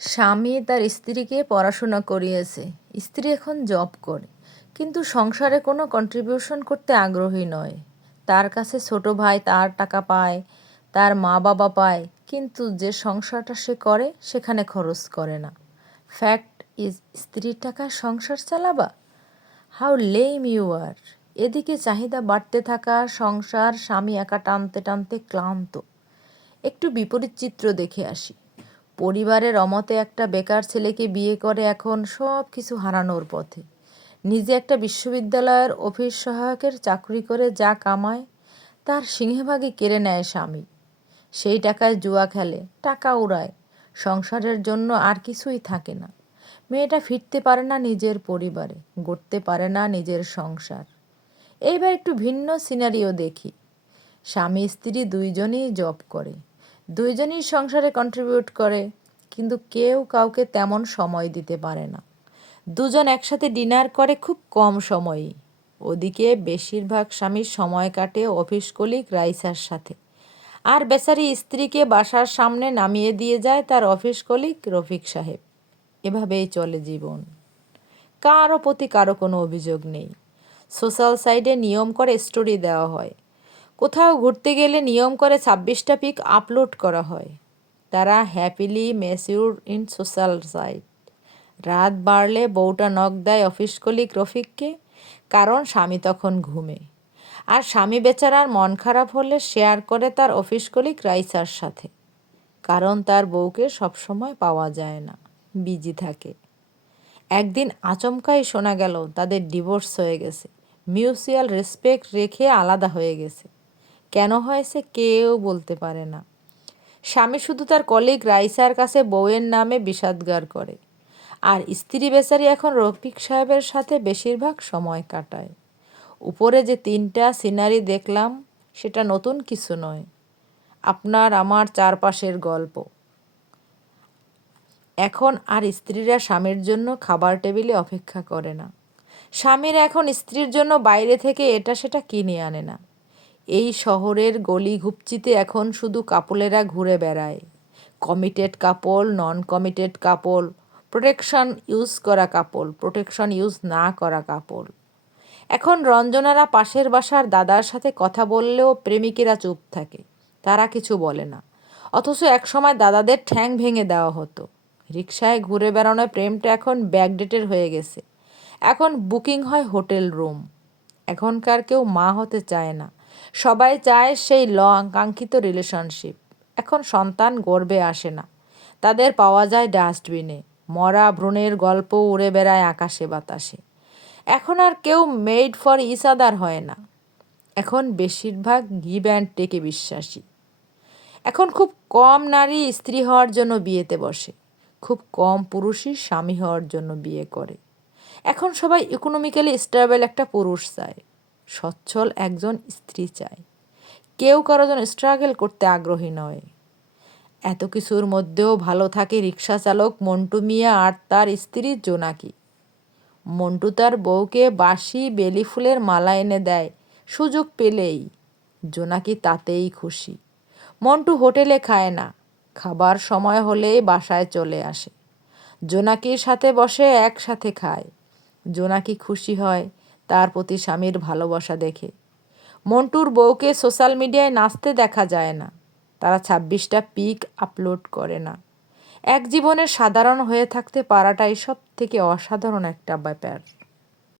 স্বামী তার স্ত্রীকে পড়াশোনা করিয়েছে। স্ত্রী এখন জব করে, কিন্তু সংসারে কোনো কন্ট্রিবিউশন করতে আগ্রহী নয়। তার কাছে ছোট ভাই তার টাকা পায়, তার মা বাবা পায়, কিন্তু যে সংসারটা সে করে সেখানে খরচ করে না। ফ্যাক্ট ইজ, স্ত্রীর টাকায় সংসার চালাবা? How lame you are. এদিকে চাহিদা বাড়তে থাকা সংসার, স্বামী একা টানতে টানতে ক্লান্ত। একটু বিপরীত চিত্র দেখে আসি। পরিবারের অমতে একটা বেকার ছেলেকে বিয়ে করে এখন সব কিছু হারানোর পথে। নিজে একটা বিশ্ববিদ্যালয়ের অফিস সহায়কের চাকরি করে যা কামায় তার সিংহভাগই কেড়ে নেয় স্বামী। সেই টাকায় জুয়া খেলে, টাকা উড়ায়, সংসারের জন্য আর কিছুই থাকে না। মেয়েটা ফিরতে পারে না নিজের পরিবারে, গড়তে পারে না নিজের সংসার। এইবার একটু ভিন্ন সিনারিও দেখি। স্বামী স্ত্রী দুইজনই জব করে, দুইজনই সংসারে কন্ট্রিবিউট করে, কিন্তু কেউ কাউকে তেমন সময় দিতে পারে না। দুজন একসাথে ডিনার করে খুব কম সময়ই। ওদিকে বেশিরভাগ স্বামীর সময় কাটে অফিস কলিগ রাইসার সাথে, আর বেচারি স্ত্রীকে বাসার সামনে নামিয়ে দিয়ে যায় তার অফিস কলিগ রফিক সাহেব। এভাবেই চলে জীবন। কারো প্রতি কারো কোনো অভিযোগ নেই। সোশ্যাল সাইটে নিয়ম করে স্টোরি দেওয়া হয়, কোথাও ঘুরতে গেলে নিয়ম করে 26টা পিক আপলোড করা হয়। তারা happily mature in social site. রাত বাড়লে বউটা নক দেয় অফিস কলিগ রফিককে, কারণ স্বামী তখন ঘুমে। আর স্বামী বেচারার মন খারাপ হলে শেয়ার করে তার অফিস কলিগ রাইসার সাথে, কারণ তার বউকে সবসময় পাওয়া যায় না, বিজি থাকে। একদিন আচমকাই শোনা গেল তাদের ডিভোর্স হয়ে গেছে, মিউচুয়াল রেসপেক্ট রেখে আলাদা হয়ে গেছে। কেন হয়েছে কেউ বলতে পারে না। স্বামী শুধু তার কলিগ রাইসার কাছে বউয়ের নামে বিষাদগার করে, আর স্ত্রী বেচারি এখন রফিক সাহেবের সাথে বেশিরভাগ সময় কাটায়। উপরে যে 3টা সিনারি দেখলাম সেটা নতুন কিছু নয়, আপনার আমার চারপাশের গল্প। এখন আর স্ত্রীরা স্বামীর জন্য খাবার টেবিলে অপেক্ষা করে না। স্বামীরা এখন স্ত্রীর জন্য বাইরে থেকে এটা সেটা কিনে আনে না। এই শহরের গলি ঘুপচিতে এখন শুধু কাপলেরা ঘুরে বেড়ায়। কমিটেড কাপল, নন কমিটেড কাপল, প্রোটেকশন ইউজ করা কাপল, প্রোটেকশন ইউজ না করা কাপল। এখন রঞ্জনারা পাশের বাসার দাদার সাথে কথা বললেও প্রেমিকেরা চুপ থাকে, তারা কিছু বলে না। অথচ একসময় দাদাদের ঠ্যাং ভেঙে দেওয়া হতো। রিকশায় ঘুরে বেড়ানোর প্রেমটা এখন ব্যাকডেটেড হয়ে গেছে। এখন বুকিং হয় হোটেল রুম। এখনকার কেউ মা হতে চায় না, সবাই চায় সেই কাঙ্ক্ষিত রিলেশনশিপ। এখন সন্তান গর্ভে আসে না, তাদের পাওয়া যায় ডাস্টবিনে। মরা ভ্রূণের গল্প উড়ে বেড়ায় আকাশে বাতাসে। এখন আর কেউ মেড ফর ইচ আদার হয় না, এখন বেশিরভাগ গিভ অ্যান্ড টেকে বিশ্বাসী। এখন খুব কম নারী স্ত্রী হওয়ার জন্য বিয়েতে বসে, খুব কম পুরুষই স্বামী হওয়ার জন্য বিয়ে করে। এখন সবাই ইকোনমিক্যালি স্টেবল একটা পুরুষ চায়, সচ্ছল একজন স্ত্রী চায়। কেউ কারো জন্য স্ট্রাগল করতে আগ্রহী নয়। এত কিছুর মধ্যেও ভালো থাকে রিক্সা চালক মন্টু মিয়া আর তার স্ত্রী জোনাকি। মন্টু তার বউকে বাসি বেলি ফুলের মালা এনে দেয় সুযোগ পেলেই, জোনাকি তাতেই খুশি। মন্টু হোটেলে খায় না, খাবার সময় হলেই বাসায় চলে আসে, জোনাকির সাথে বসে একসাথে খায়। জোনাকি খুশি হয় তার প্রতি স্বামীর ভালোবাসা দেখে। মন্টুর বউকে সোশ্যাল মিডিয়ায় নাচতে দেখা যায় না, তারা 26টা পিক আপলোড করে না। এক জীবনে সাধারণ হয়ে থাকতে পারাটাই সব থেকে অসাধারণ একটা ব্যাপার।